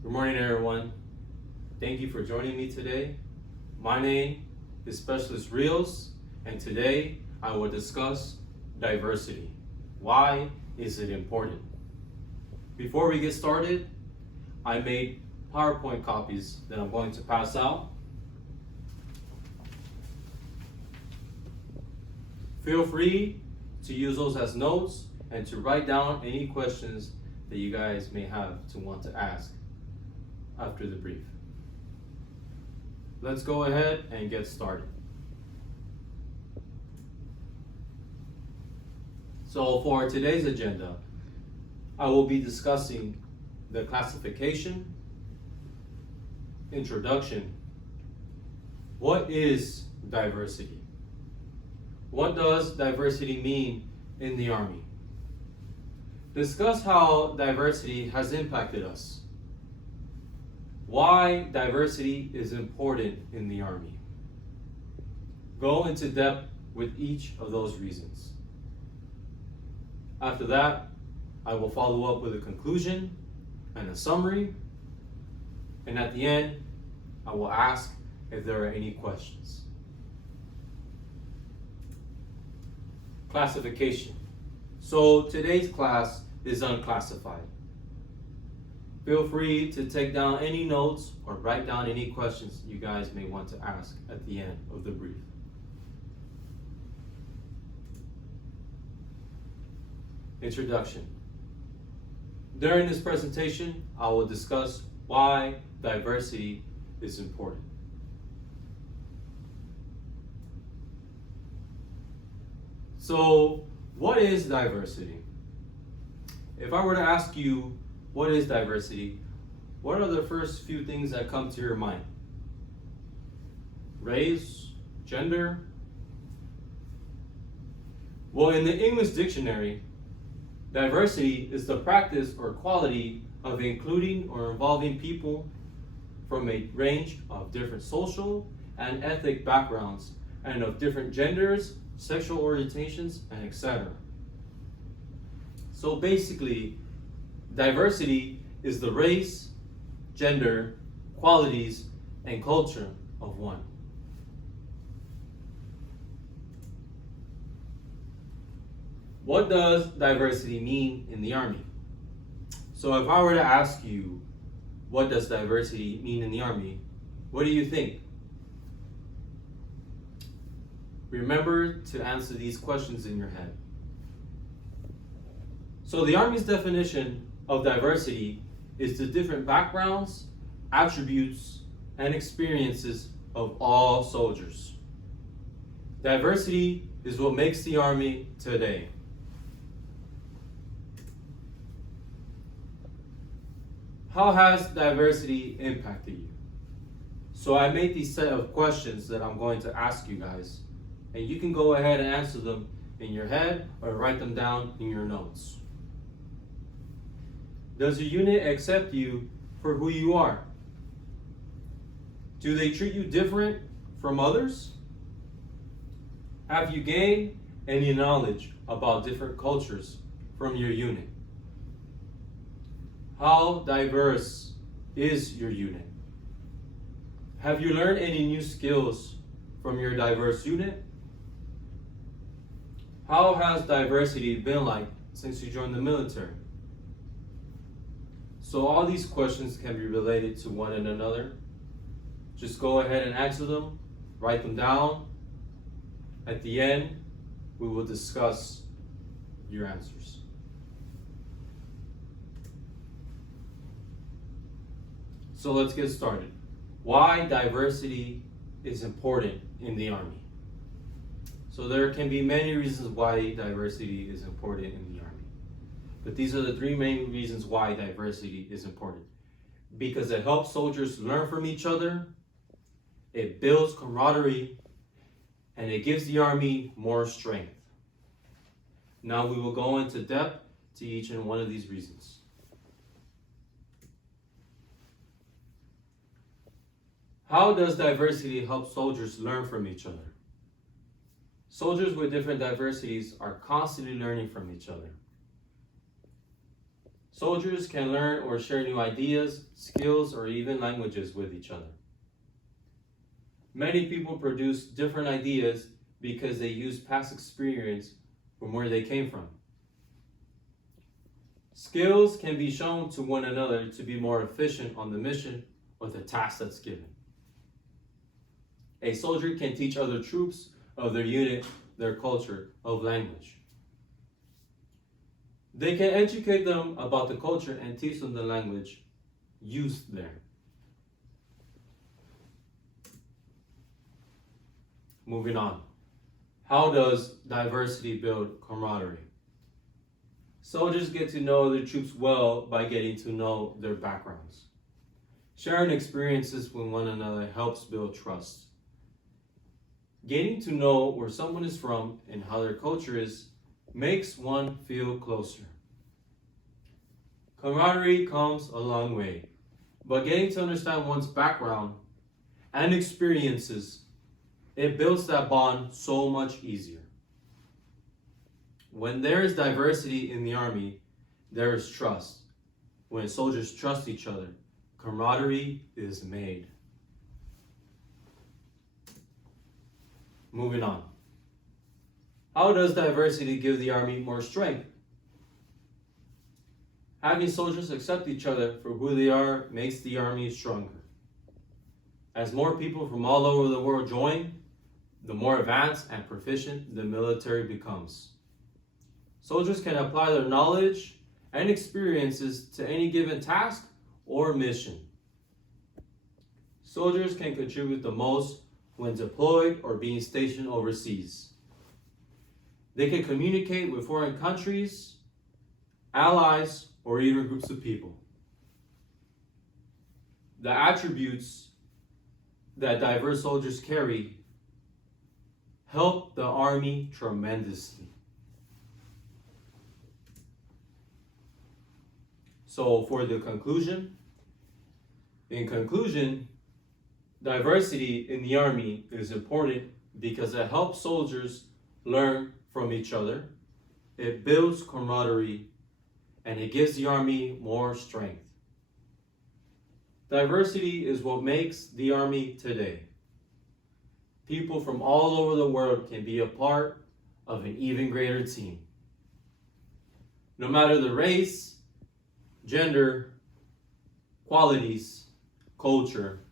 Good morning, everyone. Thank you for joining me today. My name is Specialist Rios, and today I will discuss diversity. Why is it important? Before we get started, I made PowerPoint copies that I'm going to pass out. Feel free to use those as notes and to write down any questions that you guys may have to want to ask after the brief. Let's go ahead and get started. So for today's agenda, I will be discussing the classification, introduction, what is diversity? What does diversity mean in the Army? Discuss how diversity has impacted us. Why diversity is important in the Army. Go into depth with each of those reasons. After that, I will follow up with a conclusion and a summary. And at the end, I will ask if there are any questions. Classification. So today's class is unclassified. Feel free to take down any notes or write down any questions you guys may want to ask at the end of the brief. Introduction. During this presentation, I will discuss why diversity is important. So, what is diversity? If I were to ask you, what is diversity? What are the first few things that come to your mind? Race, gender? Well, in the English dictionary, diversity is the practice or quality of including or involving people from a range of different social and ethnic backgrounds and of different genders, sexual orientations, and etc. So basically, diversity is the race, gender, qualities, and culture of one. What does diversity mean in the Army? So if I were to ask you, what does diversity mean in the Army? What do you think? Remember to answer these questions in your head. So the Army's definition of diversity is the different backgrounds, attributes, and experiences of all soldiers. Diversity is what makes the Army today. How has diversity impacted you? So I made these set of questions that I'm going to ask you guys, and you can go ahead and answer them in your head or write them down in your notes. Does your unit accept you for who you are? Do they treat you different from others? Have you gained any knowledge about different cultures from your unit? How diverse is your unit? Have you learned any new skills from your diverse unit? How has diversity been like since you joined the military? So all these questions can be related to one another. Just go ahead and answer them, write them down. At the end, we will discuss your answers. So let's get started. Why diversity is important in the Army? So there can be many reasons why diversity is important in the Army. But these are the three main reasons why diversity is important. Because it helps soldiers learn from each other, it builds camaraderie, and it gives the Army more strength. Now we will go into depth to each and one of these reasons. How does diversity help soldiers learn from each other? Soldiers with different diversities are constantly learning from each other. Soldiers can learn or share new ideas, skills, or even languages with each other. Many people produce different ideas because they use past experience from where they came from. Skills can be shown to one another to be more efficient on the mission or the task that's given. A soldier can teach other troops of their unit their culture of language. They can educate them about the culture and teach them the language used there. Moving on. How does diversity build camaraderie? Soldiers get to know their troops well by getting to know their backgrounds. Sharing experiences with one another helps build trust. Getting to know where someone is from and how their culture is makes one feel closer. Camaraderie comes a long way, but getting to understand one's background and experiences, it builds that bond so much easier. When there is diversity in the Army, there is trust. When soldiers trust each other, camaraderie is made. Moving on. How does diversity give the Army more strength? Having soldiers accept each other for who they are makes the Army stronger. As more people from all over the world join, the more advanced and proficient the military becomes. Soldiers can apply their knowledge and experiences to any given task or mission. Soldiers can contribute the most when deployed or being stationed overseas. They can communicate with foreign countries, allies, or even groups of people. The attributes that diverse soldiers carry help the Army tremendously. So for the conclusion, in conclusion, diversity in the Army is important because it helps soldiers learn from each other, it builds camaraderie, and it gives the Army more strength. Diversity is what makes the Army today. People from all over the world can be a part of an even greater team. No matter the race, gender, qualities, culture,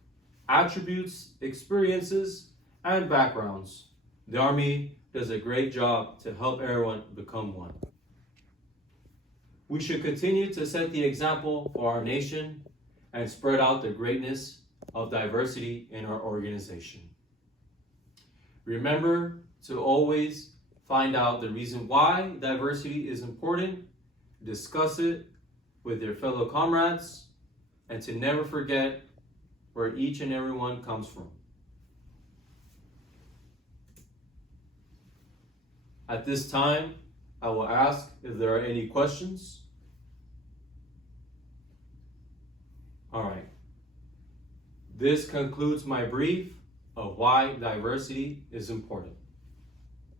attributes, experiences, and backgrounds, the Army does a great job to help everyone become one. We should continue to set the example for our nation and spread out the greatness of diversity in our organization. Remember to always find out the reason why diversity is important, discuss it with your fellow comrades, and to never forget where each and every one comes from. At this time, I will ask if there are any questions. All right. This concludes my brief of why diversity is important.